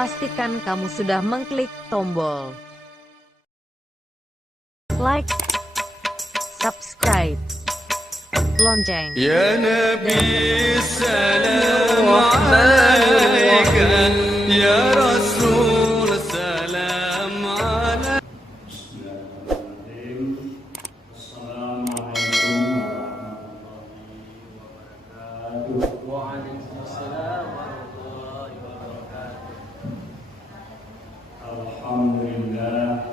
pastikan kamu sudah mengklik tombol like, subscribe, lonceng. Ya Nabi salam alaika, ya Rasul salam alaika. Bismillahirrahmanirrahim. Assalamualaikum warahmatullahi wabarakatuh. Waalaikumsalam warahmatullahi wabarakatuh. Alhamdulillah.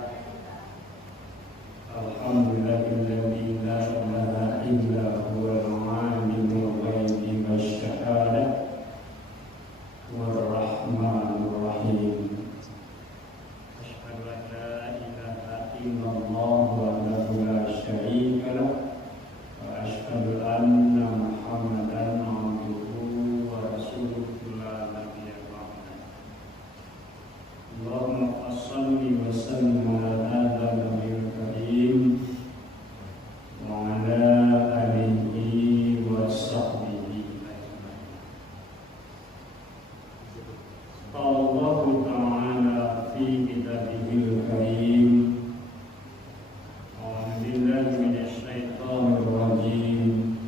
Alhamdulillahilladzi la ilaha illa huwal alimul ghaibi wasyahadah war rahmanur rahim. Asyhadu an la ilaha illallah wahdahu la syarika lah wa asyhadu anna Muhammadan abduhu wa rasuluhu la nabiyya ba'dah. Allahumma shalli wa sallim ala hadzal nabiyil karim wa ala alihi wa sahbihi ajma'in. Allah Ta'ala fi kitabihil karim. A'udzu billahi minasy syaithanir rajim.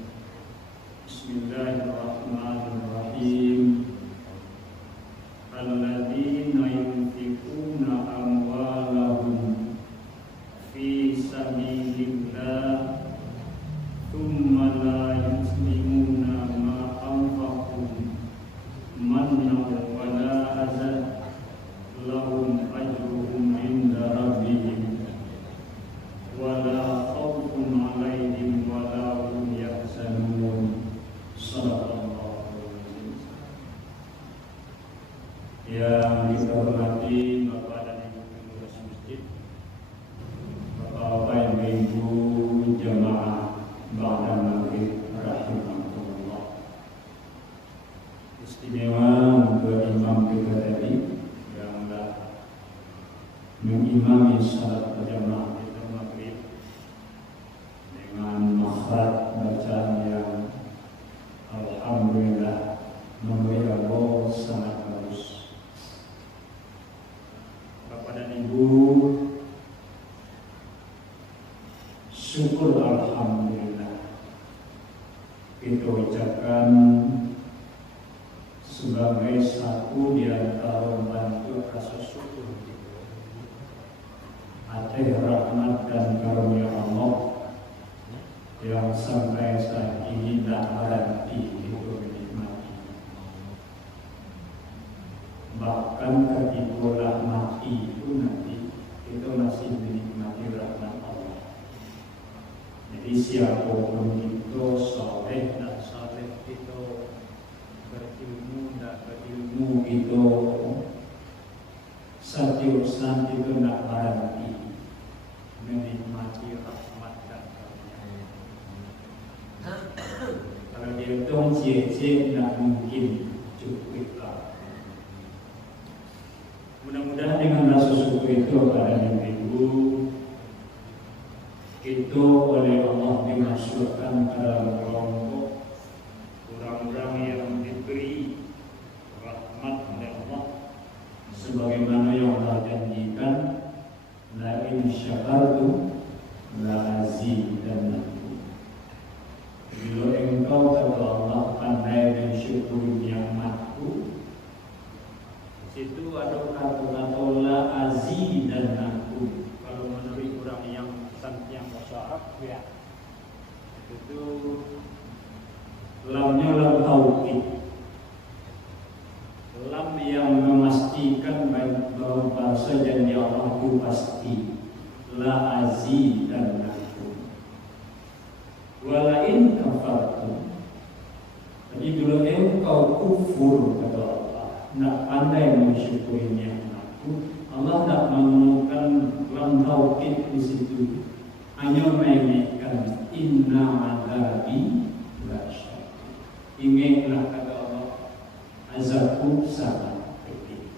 Bismillahirrahmanirrahim. Alladzina yunfiquna amwalahum fi sabilillah thumma la yuslimuna ma anfaqu mannan wa la azan lahum ajruhum inda rabbihim wa la khawfun 'alaihim wa la hum yahzanun. Shadaqallahu alazim. Yang kita hormati Bapak dan Ibu pengurus masjid, Bapak Ibu jamaah ba'da maghrib rahimahullah. Istimewa untuk imam kita tadi yang telah mengimami salat berjamaah kita maghrib dengan makhraj bacaan yang alhamdulillah memberi Allah sangat bagus. Bapak dan Ibu, syukur alhamdulillah kita ucapkan sebagai satu di antara bentuk rasa syukur atas rahmat dan karunia Allah yang sampai saat ini tak berhenti kita menikmati. Bahkan ketika mati itu nanti kita masih menikmati rahmat Allah. Jadi siapapun kita, soleh dan soleh kita, berilmu dan berilmu kita, setiausaha kita nak berhenti menikmati rahmat dan karunia. Kalau dia dong cie-cie tidak mungkin cukuplah. Mudah-mudahan dengan rasa syukur itu pada yang ibu itu oleh Allah dimasukkan ke dalam kelompok orang-orang yang diberi rahmat oleh Allah sebagaimana yang Allah janjikan, la in syakartum la azidannakum. Bila engkau kepada Allah pandai mensyukuri nikmatku, situ ada kata-kata la azidannakum. Kalau menurut orang yang bahasa Arab ya, itu lamnya lam taukid, lam yang memastikan bahwa bahasa janji Allah itu pasti, la azidannakum walain kafartum. Jadi bila engkau kufur kepada Allah, nak pandai mensyukuri nikmatku, Allah tak menemukan lam taukid di situ, hanya mengingatkan inna adzabi lasyadid. Ingatlah kata Allah, azabku sangat pedih.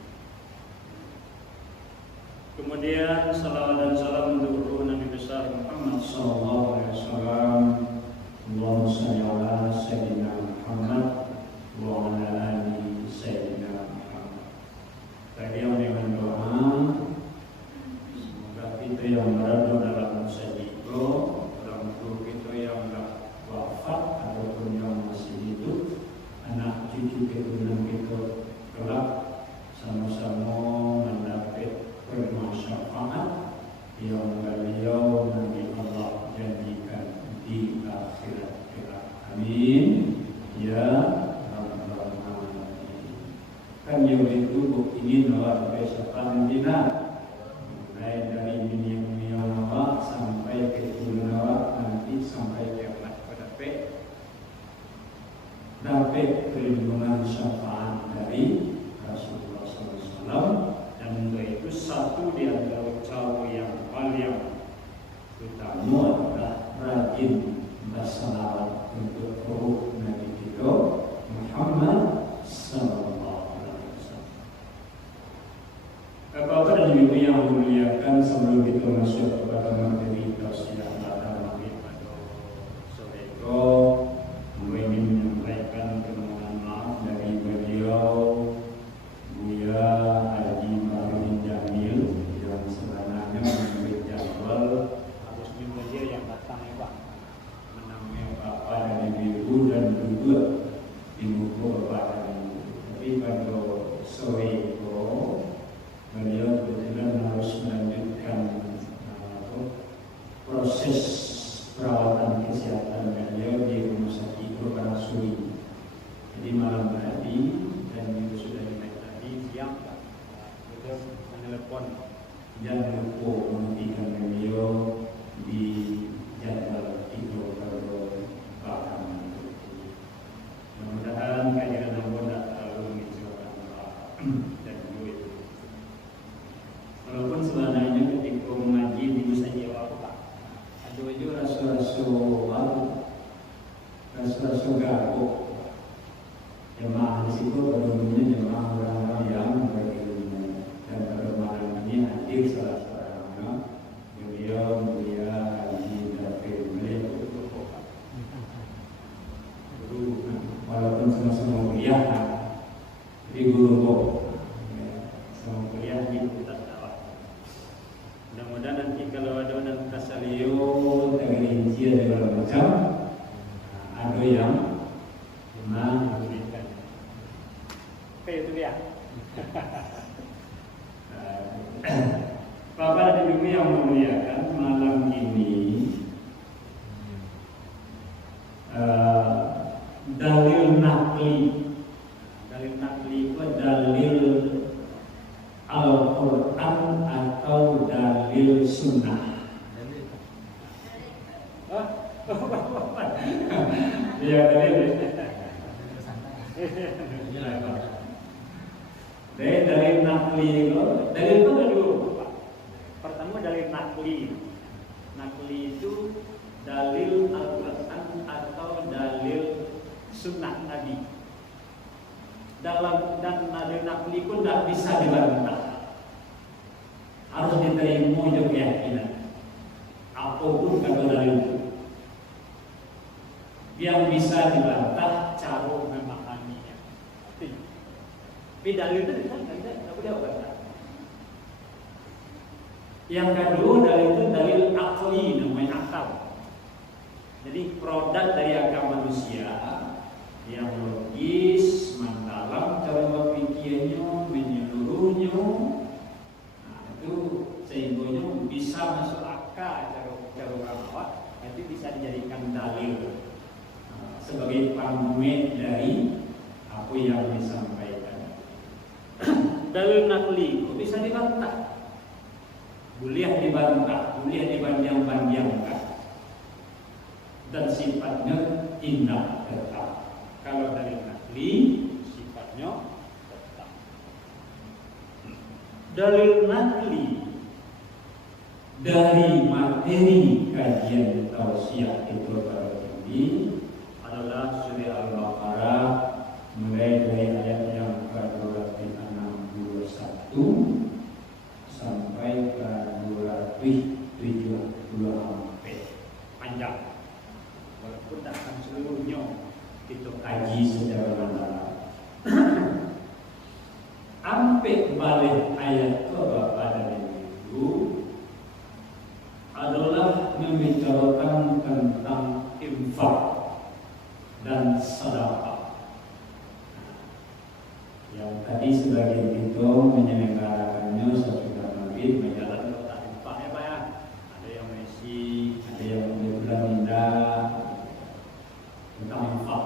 Kemudian salawat dan salam untuk ruh Nabi besar Muhammad sallallahu alaihi wasallam. Allahumma shalli ala sayyidina Muhammad wa ala ali sayyidina Muhammad. Tadi kita yang berada dalam musajiko, orang tua kita yang dah wafat ataupun yang masih hidup, anak cucu keturunan kita kelak sama-sama mendapat permasyafaat yang beliau Nabi Allah janjikan di akhirat kelak. Amin. Ya Rabbal Alamin. Kan yang itu ini luar biasa panjang. Mulai dari minyak awak sampai ke turunan awak nanti sampai kiamat dapat perlindungan syafaat dari Rasulullah SAW, dan itu satu di antara cara yang paling utama adalah rajin bersalawat untuk ruh Nabi kita Muhammad sallallahu alaihi wasallam. Bapak dan Ibu yang muliakan, sebelum kita masuk kepada materi tausiah pada maghrib atau sore itu, ingin menyampaikan permohonan maaf dari beliau Buya Haji Baharudin Jamil yang sebenarnya mengambil jadwal harus dia yang datang ya Pak, menamai Bapak dan Ibu dan juga Ibu Bapak dan Ibu. Tapi pada sore itu beliau kebetulan harus melanjutkan proses perawatan kesehatan beliau di rumah sakit Dr. Suri. Jadi malam tadi dan juga sudah dimulai tadi siang beliau menelepon dan lupa menghentikan beliau di jadwal tidur pada bahkan. Mudah-mudahan kajian Allah tak terlalu mengecewakan dan duit. Walaupun sebenarnya ketika mengaji di musajid Pak, ada juga rasa-rasa baru, rasa-rasa gabung. Jemaah di situ berumumnya jemaah orang-orang yang berilmu, dan pada malam ini hadir salah seorangnya, beliau Buya Haji Dafir. Beliau guru, walaupun sama-sama kuliah, tapi guru sama kuliah di Ustaz Dakwah. Mudah-mudahan nanti kalau ada nanti salio dengan rincian segala macam, ada yang memang diberikan. Oke, itu dia. Bapak dan Ibu yang memuliakan, malam ini dalil nakli. Dalil nakli itu dalil Al-Quran atau dalil sunnah. Iya, dalil. Dalil nakli itu, dalil itu ada dua. Pertama dalil nakli. Nakli itu dalil Al-Quran atau dalil sunnah Nabi. Dalam dan dalil nakli pun tidak bisa dibantah, harus diterima juga keyakinan. Apapun kata dalil itu, yang bisa dibantah cara memahaminya. Tapi dalil itu tidak boleh bantah. Yang kedua dalil itu dalil akli, namanya akal. Jadi produk dari akal manusia yang logis, mendalam cara berpikirnya, menyeluruhnya, itu sehingga bisa masuk akal cara orang, itu bisa dijadikan dalil sebagai panduan dari apa yang disampaikan. Dalil nakli bisa dibantah, boleh dibantah, boleh dipanjang-panjangkan, dan sifatnya indah tetap. Kalau dalil nakli sifatnya tetap. Dalil nakli dari materi kajian tausiah itu pada ini adalah surah Al-Baqarah, mulai dari ayat yang ke-261 sampai ke 274. Panjang. Walaupun tak akan seluruhnya kita kaji secara mendalam. Sampai balik ayat ke Bapak dan Ibu sedekah. Yang tadi sebagian itu menyelenggarakannya sesudah maghrib menjalan kota infak ya Pak ya. Ada yang mesi, ada yang bulan indah tentang infak.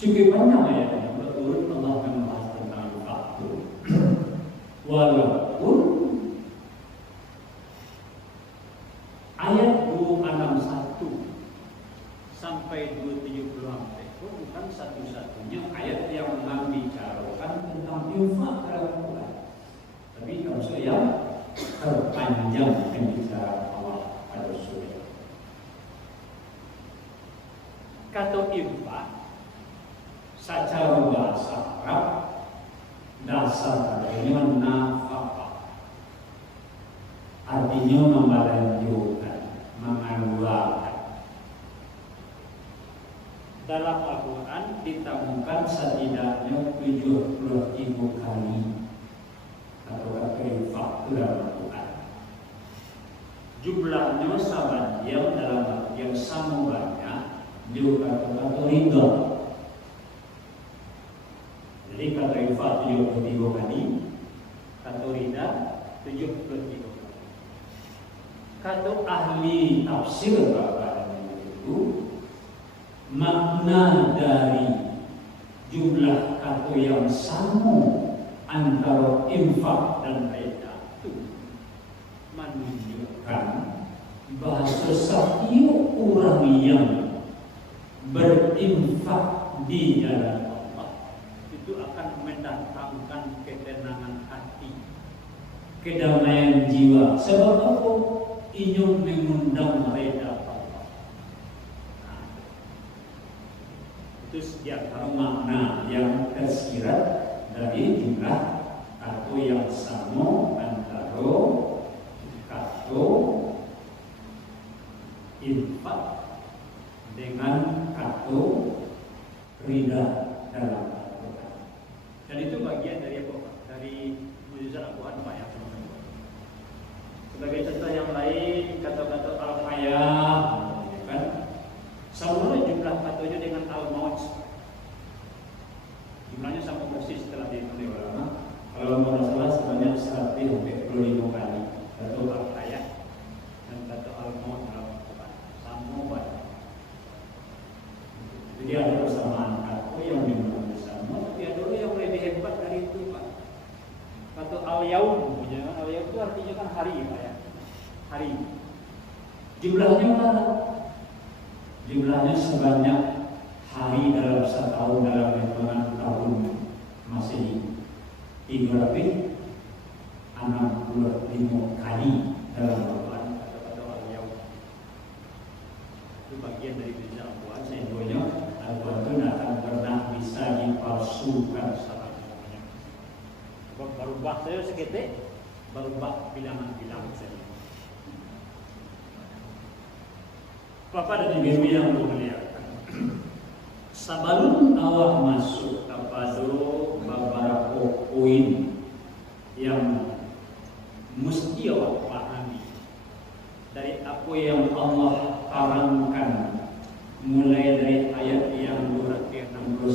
Cukup banyak ayatnya berturut Allah membahas tentang infak itu. Walaupun ayat 261 sampai 270 itu bukan satu-satunya ayat yang membicarakan tentang infak dalam Quran. Tapi termasuk yang terpanjang pembicaraan Allah pada surah. Kata infak secara bahasa Arab dasar artinya nafkah, artinya membalanjutkan, mengeluarkan. Dalam Al-Quran ditemukan setidaknya 70.000 kali atau kata infak dalam Al-Quran. Jumlahnya sama dia dalam yang sama banyak juga kata ridho. Jadi kata infak 73 kali, kata ridha 73 kali. Kata ahli tafsir bahwa itu makna dari jumlah kata yang sama antara infak dan ridha itu menunjukkan bahwa setiap orang yang berinfak di jalan itu akan mendatangkan ketenangan hati, kedamaian jiwa. Sebab apa? Ingin mengundang reda Allah. Nah, itu setiap makna yang tersirat dari jumlah kata yang sama antara kata infak dengan kata ridha dalam Al-Quran. Dan itu bagian dari apa Pak? Dari mukjizat Al-Quran Pak ya. Sebagai contoh yang lain, kata-kata al-hayah, kan? Sama jumlah katanya dengan al-maut. Jumlahnya sama persis setelah ditulis ulama. Kalau tidak salah sebanyak 125 kali kata al-hayah dan kata al-maut dalam Al-Quran. Sama banyak. Jadi ada persamaan kata yang memang sama, tapi ada yang lebih hebat dari itu Pak. Kata al-yaum, al-yaum itu artinya kan hari Pak ya. Hari. Jumlahnya berapa? Jumlahnya sebanyak hari dalam setahun dalam hitungan tahun Masehi 365 kali dalam Al-Quran kata-kata al-yaum. Itu bagian dari kerja Al-Quran. Sehingga Al-Quran itu tidak akan pernah bisa dipalsukan sama semuanya. Baru bah saya seketik, baru bah bilangan-bilangan saja. Bapak dan Ibu yang mulia, sebelum awak masuk kepada beberapa poin yang mesti awak pahami dari apa yang Allah haramkan mulai dari ayat yang 261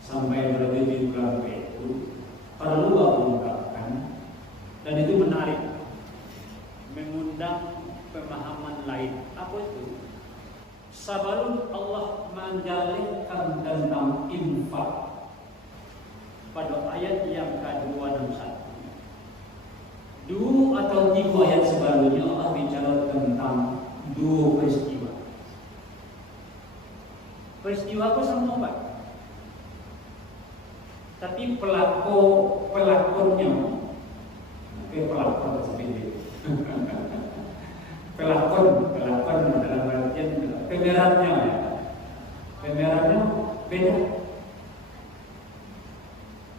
sampai berarti bulan itu perlu aku ungkapkan, dan itu menarik, mengundang pemahaman lain. Apa itu? Sebelum Allah menjalihkan tentang infak pada ayat yang ke-261, 2 atau 3 ayat sebelumnya Allah bicara tentang 2 peristiwa. Peristiwa apa sama Pak? Tapi pelakonnya pelakon seperti itu. Pelakon dalam artian pemerannya beda.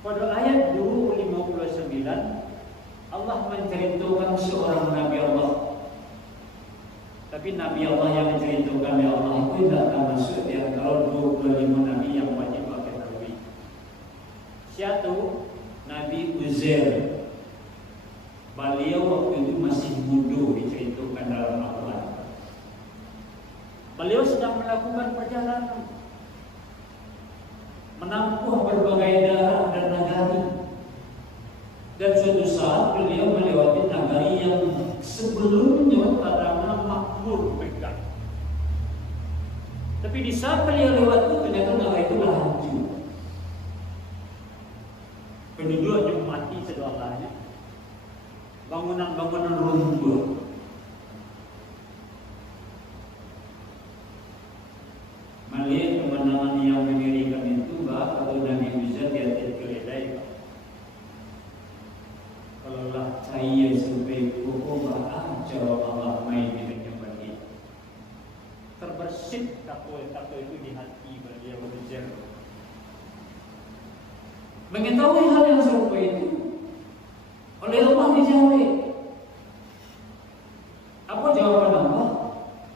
Pada ayat 259 Allah menceritakan seorang Nabi Allah. Tapi Nabi Allah yang menceritakan ya Allah itu tidak termasuk di antara 25 Nabi yang wajib pakai tauhid. Satu Nabi Uzair. Beliau waktu itu masih muda diceritakan dalam Al-Quran. melakukan perjalanan, menempuh berbagai daerah dan nagari. Dan suatu saat beliau melewati nagari yang sebelumnya tadana makmur megah. Tapi di saat beliau lewat itu ternyata nagari itu telah hancur. Penduduknya mati segalanya. Bangunan-bangunan runtuh. Melihat kemenangan yang mengerikan itu, kalau Nabi bisa diatir keledai. Kalau lah saya sampai pokok cara Allah main dengan bagi terbersit tato itu di hati beliau berujar. Mengetahui hal yang serupa itu oleh Allah dijawab. Apa jawaban Allah?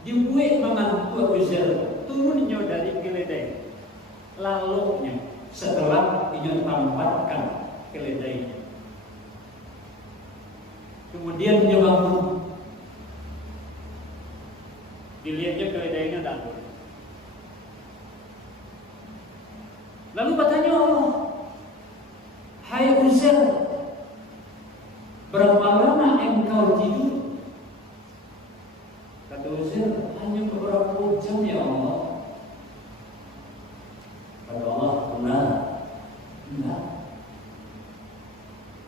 Dibuat mengantuk berujar turunnya dari keledai, lalunya setelah ia tampatkan keledainya. Kemudian dia bangun, dilihatnya keledainya dangur. Lalu bertanya Allah, hai Uzair, berapa lama engkau tidur? Kata Uzair, hanya beberapa jam ya Allah. Kata Allah, enggak.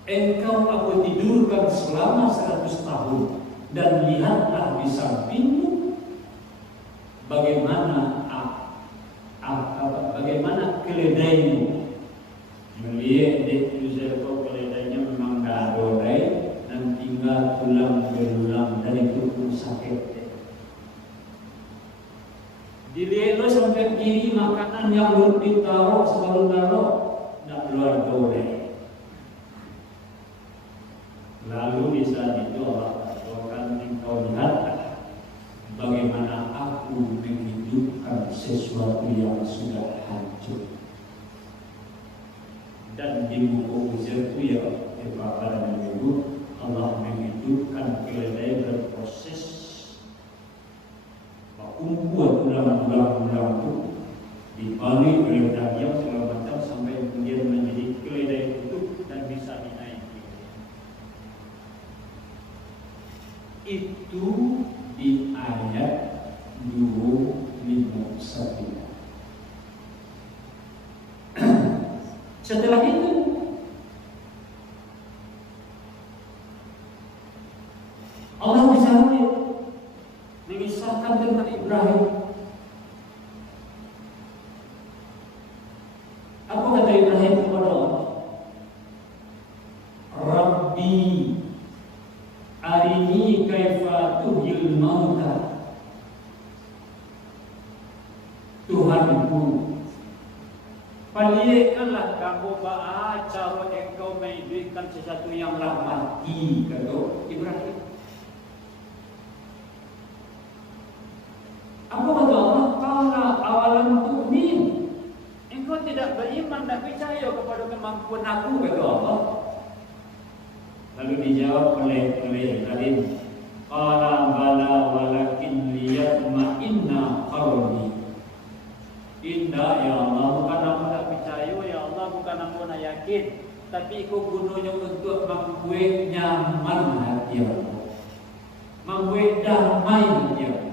Engkau aku tidurkan selama 100 tahun dan lihatlah di sampingmu bagaimana keledaimu. Melihat di Uzair keledainya memang tak ada dan tinggal tulang belulang dan itu pun sakit. Dilihat lo sampai kiri makanan yang belum ditaruh selalu taruh tak keluar boleh. Lalu di saat itu Allah katakan, engkau lihatlah bagaimana aku menghidupkan sesuatu yang sudah hancur. Dan di buku Uzair itu ya Bapak dan Ibu, Allah menghidupkan keledai berproses kumpul tulang-tulang itu dibalik oleh daging segala macam sampai kemudian menjadi keledai utuh dan bisa dinaiki. Itu di ayat 259. Setelah itu Allah misalnya mengisahkan tentang Ibrahim. Apa kata Ibrahim kepada Allah? Rabbi arini kaifa tuhyil mauta. Tuhanku, palihkanlah kamu cara engkau menghidupkan sesuatu yang telah mati, kata Ibrahim. Apa kata Allah? Qala awalam tu'min. Engkau tidak beriman dan percaya kepada kemampuan aku, kata Allah. Lalu dijawab oleh Ibrahim, qala bala walakin liyatma'inna qalbi. Indah ya Allah, bukan aku tak percaya ya Allah, bukan aku nak yakin, tapi aku gunanya untuk membuat nyaman hati Allah, membuat damai hati Allah.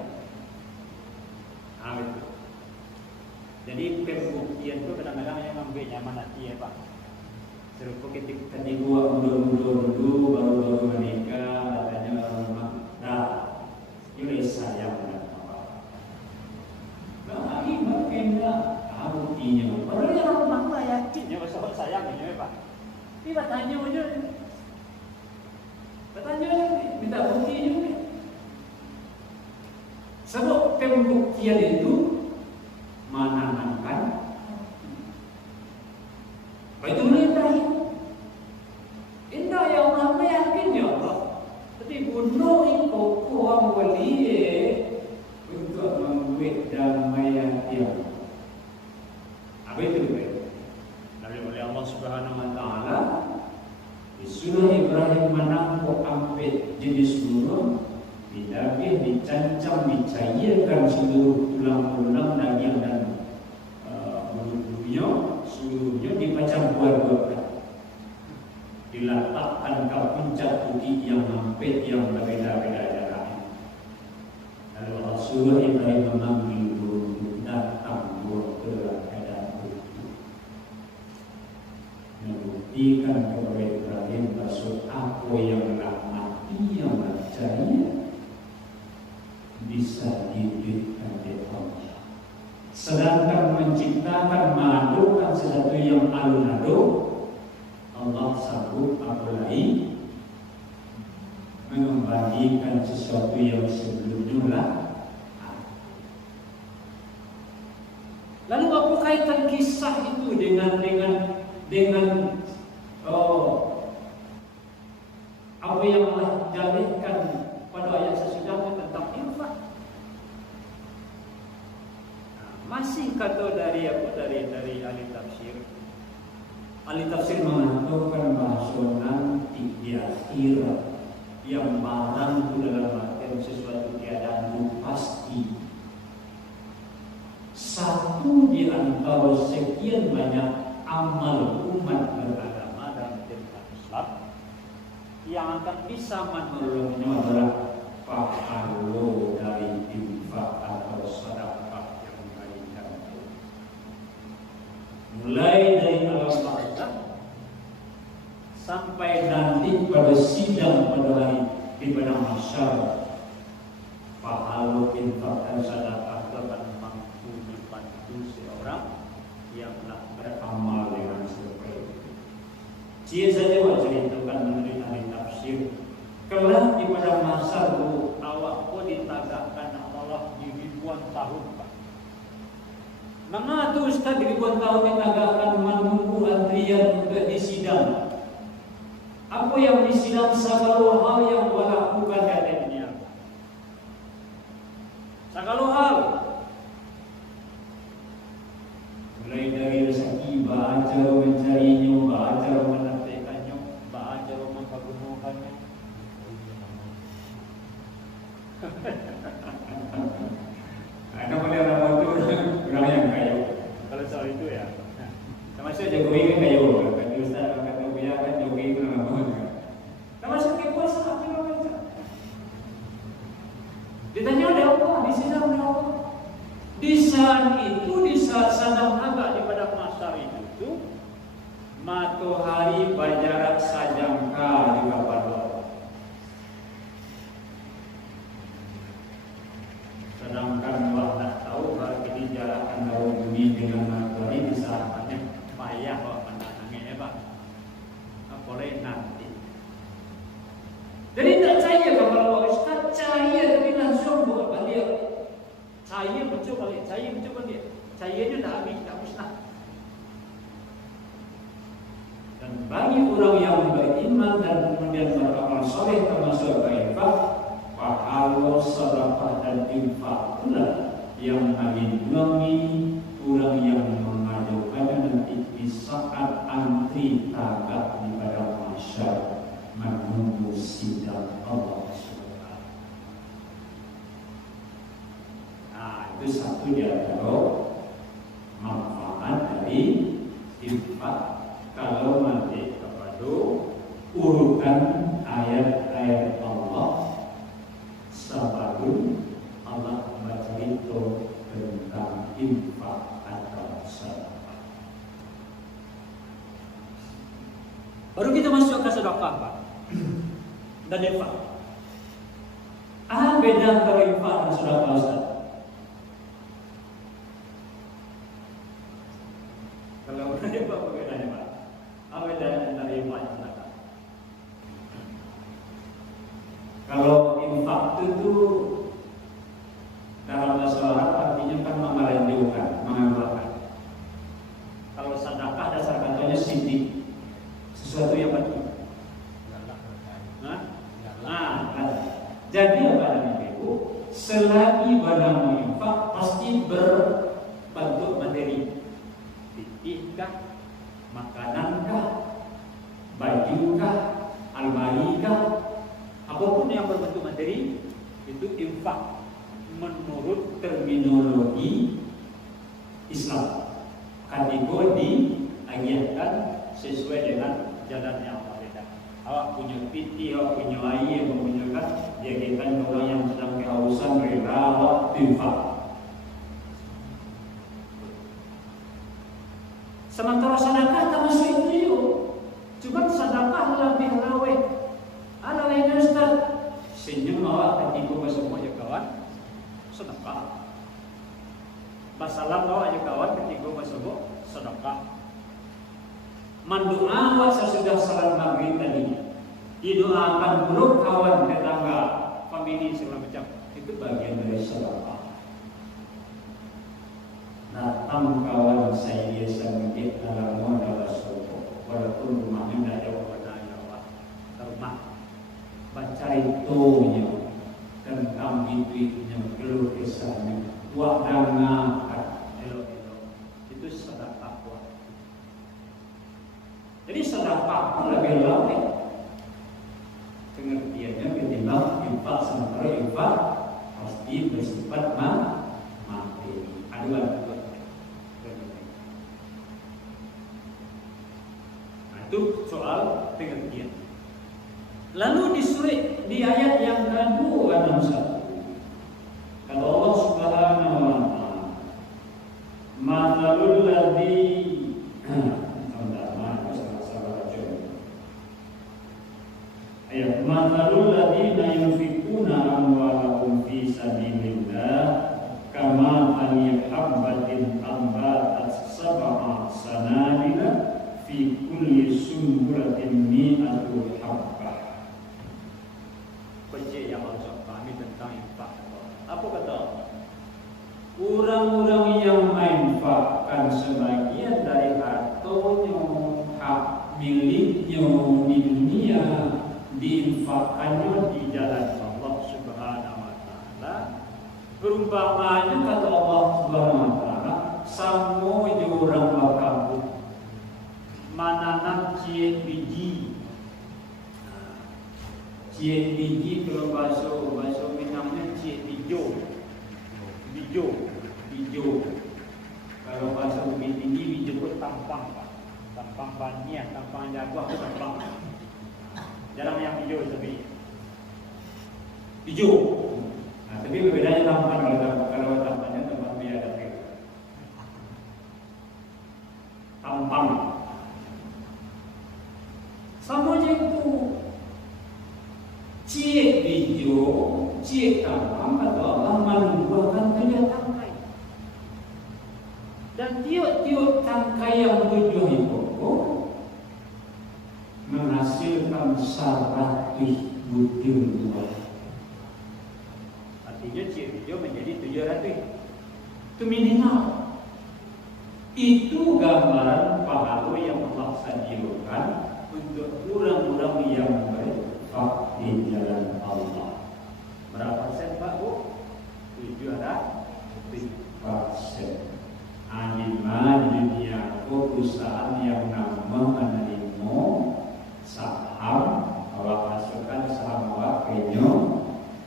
Jadi pembuktian itu kadang-kadang yang membuat nyaman hati ya Pak. Serupa ketika gua mundur dulu baru menikah, katanya orang dah, ini sayang dan apa? Nah, ini makanya buktinya. Padahal orang tak yakin ya pasal sayangnya ya Pak. Ini bertanya aja, minta bukti juga. Sebab pembuktian itu menanamkan itu Ibrahim. Indah ya Allah, yakin ya Allah. Tapi bunuh itu orang wali untuk membuat damai hati Allah. Apa itu? Lalu oleh Allah Subhanahu Wa Taala disuruh Ibrahim menampuk ambil jenis burung didagih, dicancang, dicairkan seluruh tulang-tulang, daging dan bulu-bulunya, seluruhnya dipacang dua-dua, diletakkan ke puncak bukit yang mampet yang berbeda-beda jaraknya. Lalu Allah suruh Ibrahim memanggil burung datang buat keadaan bukit, membuktikan kepada Ibrahim bahwa apa yang mati yang percaya bisa diberikan oleh Allah. Sedangkan menciptakan mengadukan sesuatu yang alun-alun, Allah sanggup apalagi mengembalikan sesuatu yang sebelumnya lah. Lalu apa kaitan kisah itu dengan apa yang Allah jalihkan pada ayat sesudahnya tentang infak? Masih kata dari ahli tafsir. Ahli tafsir mengatakan bahasa nanti di akhirat yang barang itu dalam artian sesuatu keadaan itu pasti. Satu di antara sekian banyak amal umat beragama dalam Islam yang akan bisa menolongnya adalah pahala dari infak atau sedekah yang diberikan. Mulai dari alam barzakh sampai nanti pada sidang pada hari di padang mahsyar, pahala infak dan sedekah akan mampu dibantu seorang yang telah beramal dengan seperti itu. Cia saja ceritakan mengenai ahli tafsir. Kelak di padang mahsyar awak pun ditagakkan Allah di ribuan tahun. Mengapa Ustaz di ribuan tahun ditagakkan menunggu antrian untuk disidang? Apa yang disidang segala hal yang kau lakukan katanya. Segala hal. Mulai dari rezeki, baca mencarinya, baca menafsirkannya, baca mempergunakannya. Ada pada orang itu orang yang kaya. Kalau soal itu ya, termasuk Jokowi kan kaya. Kata Ustaz, kata Buya kan Jokowi itu nama bagus. Termasuk kekuasa apa yang baca? Ditanya ada apa? Di sini ada apa? Di saat itu, di saat sadang agak di padang mahsyar itu, matahari berjarak sajangka di kapal laut. Sedangkan Allah tak tahu kalau ini jarakkan daun bumi dengan matahari bisa banyak payah bawa pandangannya Pak. Apalagi nanti. Jadi tak cahaya kalau Ustaz cahaya tapi langsung buat balik. Cahaya muncul balik, cahaya muncul balik. Cahayanya dah habis, tak musnah. Dan bagi orang yang beriman dan kemudian beramal soleh termasuk infak, pahala sedekah dan infak itulah yang melindungi orang yang mengajukannya nanti di saat antri tagak di padang mahsyar menunggu sidang Allah SWT. Nah, itu satu di antara manfaat dari infak. Kalau nanti kepada urutan ayat-ayat Allah sebelum Allah bercerita tentang infak atau sedekah. Baru kita masuk ke sedekah, Pak. Dan infak. Apa beda antara infak dan sedekah, Ustaz? Kalau infak apa bedanya, Pak? Apa bedanya antara infak dan sedekah? Kalau infak itu dalam bahasa Arab artinya kan memelanjutkan, mengeluarkan. Kalau sedekah dasar katanya sidik, sesuatu yang penting. Jadi apa namanya itu? Selagi barang infak pasti berbentuk materi. Fikihkah, makanankah, bajukah, almarikah, apapun yang berbentuk materi Itu infak menurut terminologi Islam. Kategori diajarkan sesuai dengan jalan yang berbeda. Awak punya piti, awak punya air, awak punya kan, diajarkan orang yang sedang kehausan rela awak infak. Sementara sedekah termasuk itu juga. Cuma sedekah lebih raweh. Rawehnya Ustaz. Senyum awak ketika bersemua ya kawan. Sedekah. Basalam awak ya kawan ketika bersemua sedekah. Mendoa awak sesudah salat maghrib tadi. Didoakan buruk kawan tetangga, famili segala macam. Itu bagian dari sedekah. Datang kawan saya biasa mungkin dalam modal soko, walaupun rumahnya tidak jauh pada Jawa, rumah baca itunya tentang itu keluh kesahnya, buat dangakan elok-elok itu sedekah kuat. Jadi sedekah pun lebih lama. Pengertiannya ketimbang infak, sementara infak pasti bersifat materi. Aduan. Itu soal pengertian. Lalu di ayat yang ke-261, kalau Allah Subhanahu wa taala mathalul ladzi ayat mathalul ladzina yunfikuna amwalahum fi sabilillah kama habbatin ambatat sab'a sanabila fi kulli sumbulatin mi'atu habbah. Baca yang harus pahami tentang infak. Apa kata Allah? Orang-orang yang menginfakkan sebagian dari hartanya, hak miliknya di dunia, diinfakkannya di jalan Allah Subhanahu wa taala. Perumpamaannya kata Allah Subhanahu wa taala, samo orang bakabut mananam cie biji. Cie biji kalau bahasa Minangnya cie bijo. Kalau bahasa Bukit Tinggi bijo itu tampang, Pak. Tampang banyak, tampang jaguar itu tampang. Jarang yang bijo tapi bijo. Nah, tapi bedanya tampang kalau tampangnya tempat biasa tampang. Sama aja itu cie bijo, cie tampang atau Allah menumbuhkan banyak tangkai. Dan tiap-tiap tangkai yang tujuh itu menghasilkan 100 butir buah. Artinya cie bijo menjadi 700. Itu minimal. Itu gambaran pahala yang Allah sediakan untuk orang-orang yang berinfak di jalan Allah. Berapa persen Pak Bu? 700%. Anima dunia perusahaan yang nama menerima saham, kalau masukkan saham wakilnya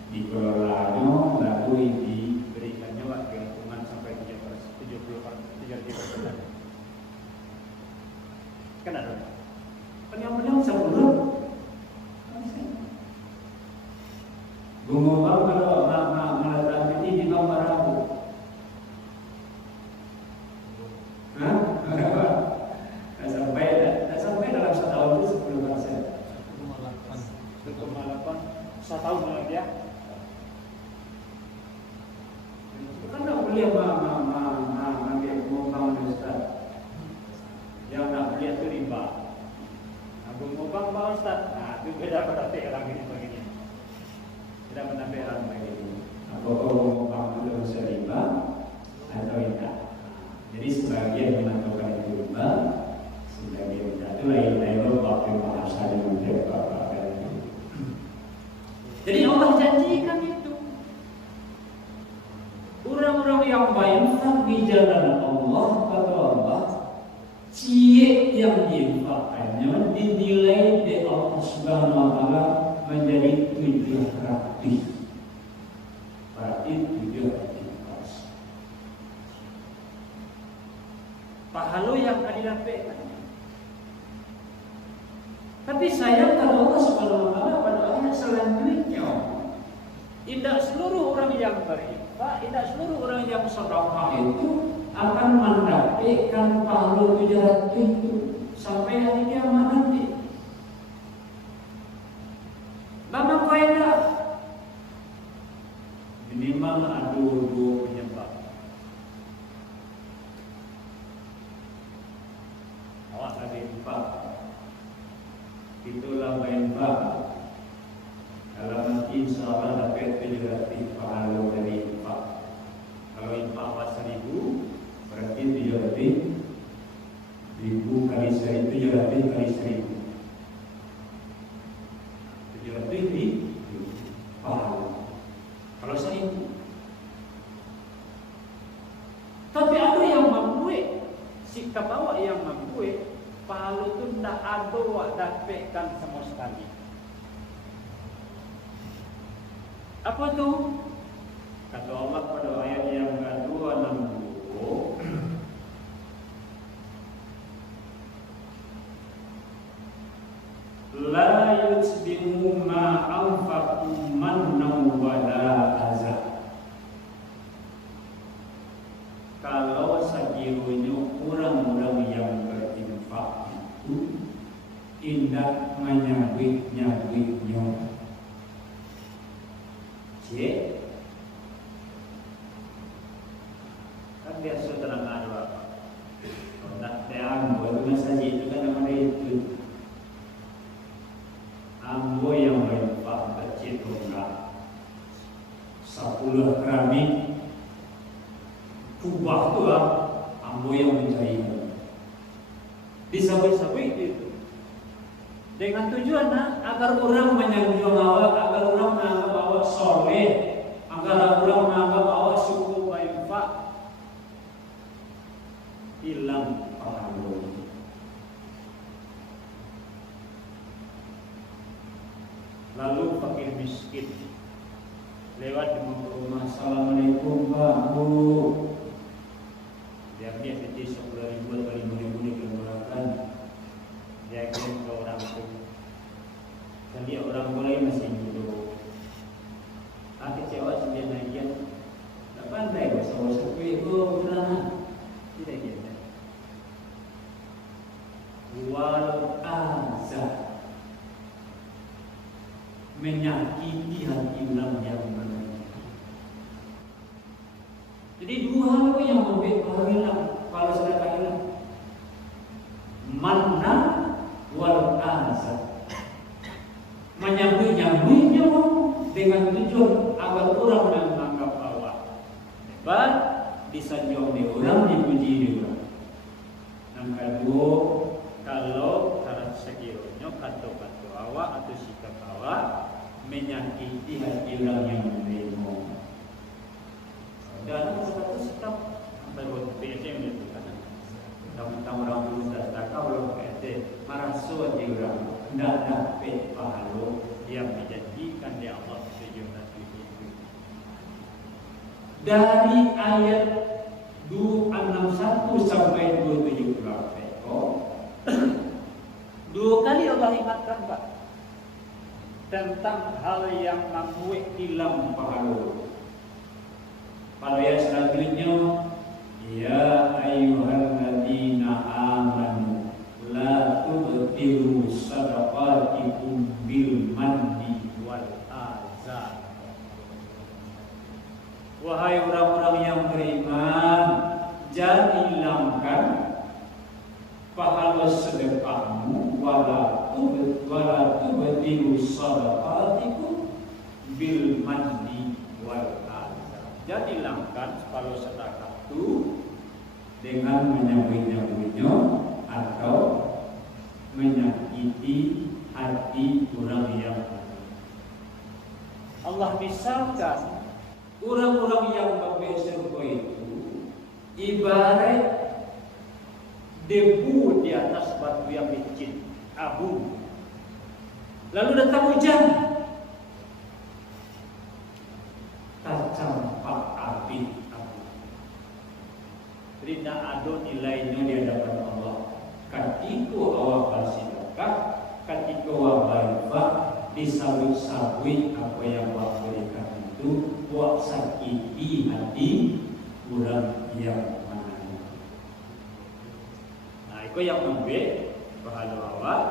dikelolanya lalu diberikannya wakil keuntungan sampai 70%. Kan ada? Yang sebelum Gumobang kalau mengatakan ini di nomor aku. Berapa? Tak sampai dalam setahun itu 10%. 1,8 setahun lagi ya. Kan tak boleh mengambil gumobang Ustaz. Yang nak beli itu riba. Gumobang Pak Ustaz. Nah, itu beda berarti orang ini begini. Tidak menambah orang begini. Apakah gumobang itu bisa riba atau tidak? Jadi sebagian menentukan itu riba, sebagian tidak. Itu lain waktu bahasa dengan Bapak. Jadi Allah janjikan itu. Orang-orang yang berinfak di jalan Allah, kata Allah, cie yang diinfakkannya dinilai di Allah Subhanahu wa taala menjadi 700. bapak itu akan mendapatkan pahala 700 itu sampai hari kiamat nanti. Lama faedah minimal ada 2 penyebab. Awak lagi infak, itulah infak. Kalau nanti insyaAllah dapat 700 pahala dari infak. Kalau infak awak 1000, berarti 700 ribu kali 1.000, 700 kali 1.000, 700 ribu pahala. Kalau 1.000. Tapi ada yang mampu, sikap awak yang mampu, pahala itu tidak ada awak dapatkan sama sekali. Apa tu? Kata Allah pada ayat yang ke-260, la yusbihu ma anfaqu mannaw wala azab. Kalau sekiranya orang-orang yang berinfak itu tidak menyabit-nyabitnya, kan biasa terang ada apa? Tak ada ambo itu saja itu kan nama itu. Ambo yang berinfak kecil tongkat 10 keramik kubah tu lah ambo yang mencari disabit-sabit itu dengan tujuan agar orang menyanjung awak, agar orang menganggap awak soleh, agar orang menganggap awak cukup berinfak. Hilang pahala. Lalu fakir miskin lewat di rumah, assalamualaikum Pak Bu, dia jadi 10.000 atau 5.000 dikeluarkan, dia kirim ke orang itu. Jadi orang mulai masih hidup. Kecewa sebenarnya, tak pandai bahasa kue itu benar, tidak gitu. Wal azab, menyakiti hati orang yang menyakiti. Jadi 2 hal itu yang membuat pahala hilang, pahala sedekah hilang. Manna wal azab, menyambut-nyambutnya dengan tujuan agar orang menganggap awak hebat, disanjung di orang, dipuji di orang. Yang kedua, kalau karena sekiranya kata-kata awak atau sikap awak menyakiti hati orang yang menerima. Dan satu sikap sampai buat PSM itu kan. Tamu-tamu orang dulu dah kalau PSM merasa hati orang tidak dapat pahala yang dijanjikan di Allah Subhanahu itu. Dari ayat 261 sampai 278, 2 kali Allah ingatkan Pak tentang hal yang membuat hilang pahala. Pada ayat selanjutnya, ya ayyuhalladzina amanu la tubtilu sadaqatikum bil manni wal azab. Wahai orang-orang yang beriman, jangan hilangkan pahala sedekahmu, wala tubtilu sadaqatikum bil manni wal azab. Jangan hilangkan pahala sedekah itu dengan menyambut-nyambutnya atau menyakiti hati orang yang Allah misalkan orang-orang yang bersyukur itu ibarat debu di atas batu yang licin, abu. Lalu datang hujan, tercampak api. Jadi tidak ada nilainya di hadapan Allah. Ketika awak bersedekah, ketika awak berinfak, disabit-sabit apa yang awak berikan itu, awak sakiti hati bulan yang mana. Nah, itu yang membuat pahala awak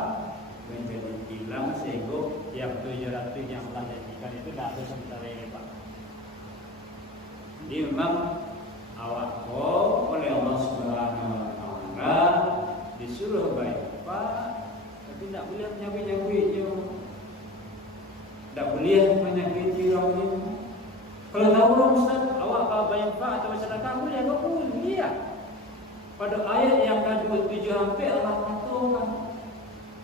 menjadi hilang sehingga yang 700 yang telah dijadikan itu tidak ada sementara ini Pak. Jadi memang awak oleh Allah Subhanahu Wa Taala disuruh baik Pak, tapi tidak boleh menyakiti-nyakiti, tidak boleh menyakiti orang itu. Kalau tahu orang Ustaz, awak kalau bayar Pak atau masyarakat boleh, apa pun dia. Pada ayat yang ke-27 sampai Allah katakan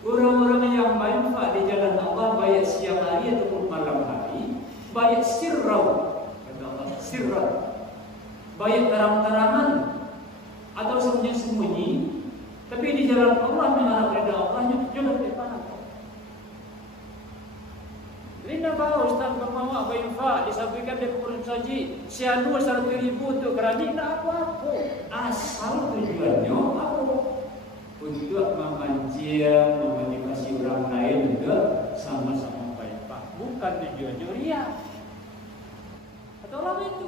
orang-orang yang bayar di jalan Allah baik siang hari ataupun malam hari, baik sirrau, kata Allah sirrau, baik terang-terangan atau sembunyi-sembunyi, tapi di jalan Allah mengharap ridha Allah juga berpahala. Lina bawa Ustaz bermawa bayinfa disampaikan di kurun saji sianu 100.000 untuk keramik tak apa-apa. Asal tujuannya apa? Untuk memancing, memotivasi orang lain juga sama-sama bayinfa. Bukan tujuannya ria. Atau orang itu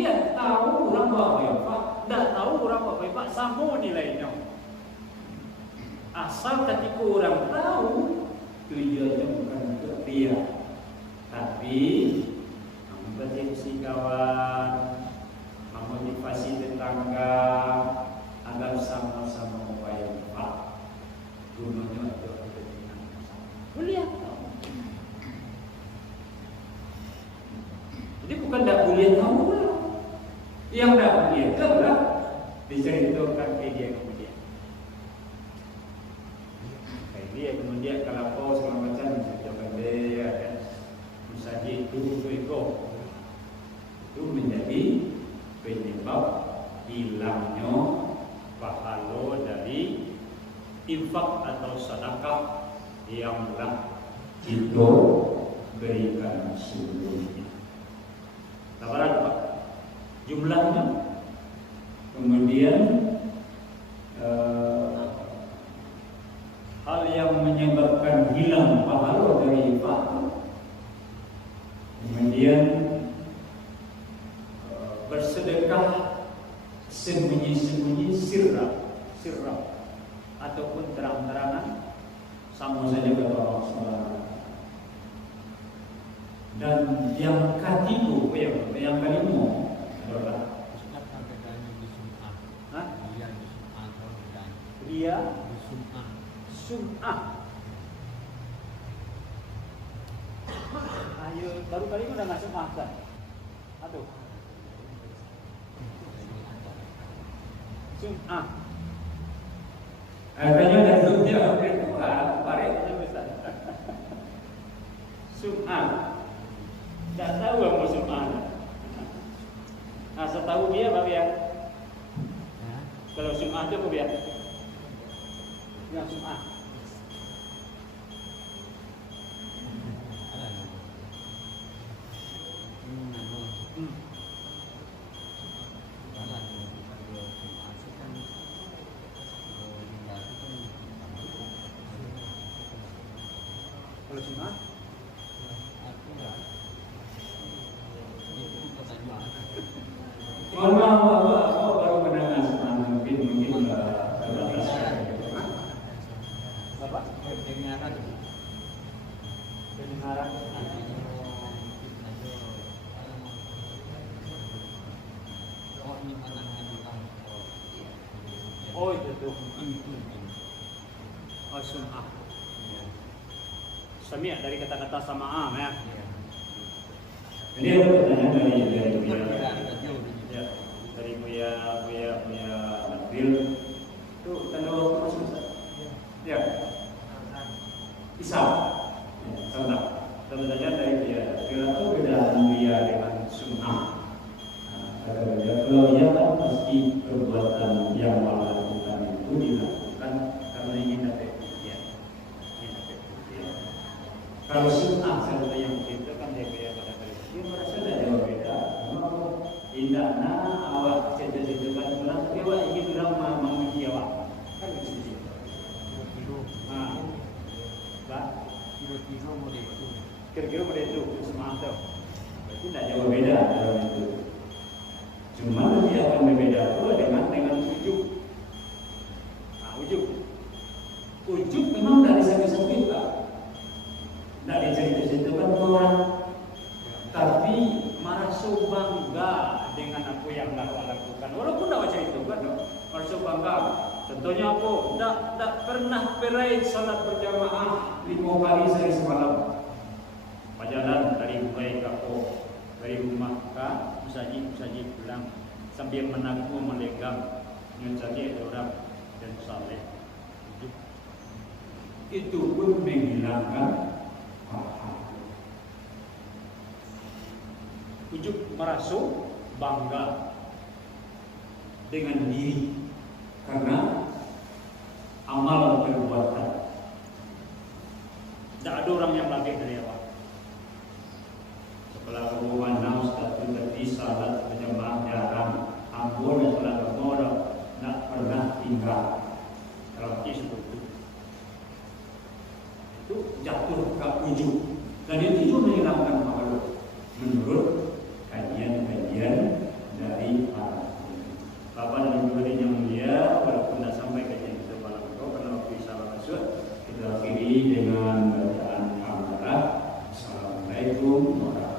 dia tahu orang bawa bayinfa, tak tahu orang bawa bayinfa sama nilainya. Asal ketika orang tahu tujuannya bukan untuk ria, tapi memotivasi kawan, memotivasi tetangga agar sama-sama upaya Pak. Gunanya untuk kepentingan bersama. Boleh tahu. Jadi bukan tidak boleh tahu lah. Yang tidak boleh tahu lah diceritakan ke dia kemudian. Dia kemudian kalau kau segala macam menceritakan dia kan misalnya itu menjadi penyebab hilangnya pahala dari infak atau sedekah yang telah kita berikan sebelumnya. Berapa Pak jumlahnya? Kemudian hal yang menyebabkan hilang pahala dari infak, kemudian bersedekah sembunyi-sembunyi sirra ataupun terang-terangan sama saja kata Allah SWT. Dan yang ketiga, yang kelima adalah dia sum'ah. Ayo, baru kali ini udah nggak sum'ah kan? Aduh. Sum'ah. Katanya ada sum'ah apa itu? Parahnya besar. Sum'ah. Tak tahu apa sum'ah. Nah, setahu dia apa ya? Kalau sum'ah itu apa ya? Yang sum'ah. Kalau sum'ah? Mohon maaf, baru mendengar sum'ah mungkin apa? Pendengaran. Oh itu tuh. Oh sum'ah. Sami' dari kata-kata sama'am ya. Ini ada pertanyaan dari Buya Nabil. Itu tanda waktu masuk. Ya. Isam. Contoh. Contohnya dari Buya Nabil itu beda Buya dengan sum'ah. Kalau ia kan pasti perbuatan yang melakukan itu dilakukan karena ingin dapat pujian. Kalau sum'ah saja yang begitu kan dia pada kali dia merasa tidak jauh beda. Indahnya awak cerita-ceritakan ulang, tapi awak ingin ulang memuji awak. Kan begitu. Nah, bah, kira-kira model itu sum'ah tu. Berarti tidak jauh beda dalam itu. Cuma nanti akan berbeda pula dengan ujub. Nah, ujub memang dari satu kita, dari cerita-cerita orang, tapi merasa bangga dengan apa yang lakukan. Walaupun tidak baca itu kan, merasa bangga. Contohnya apa? Tak pernah berai salat berjamaah 5 kali sehari semalam. Perjalanan dari mulai kapok, dari rumah ke musaji pulang sambil mengaku melegang dengan saja orang dan saleh. Itu pun menghilangkan paham. Ujub merasa bangga dengan diri karena amal perbuatan. Tidak ada orang yang lebih dari awal. Setelah hubungan naus tadi salat berjamaah jarang, ampun dan salat bermodal, tidak pernah tinggal. Kalau seperti itu jatuh ke ujub, dan itu juga menghilangkan makhluk menurut kajian-kajian dari para Bapak dan Ibu yang mulia, walaupun tidak sampai kajian kita malam itu karena waktu salah masuk, kita akhiri dengan bacaan hamdalah. Assalamualaikum warahmatullahi wabarakatuh.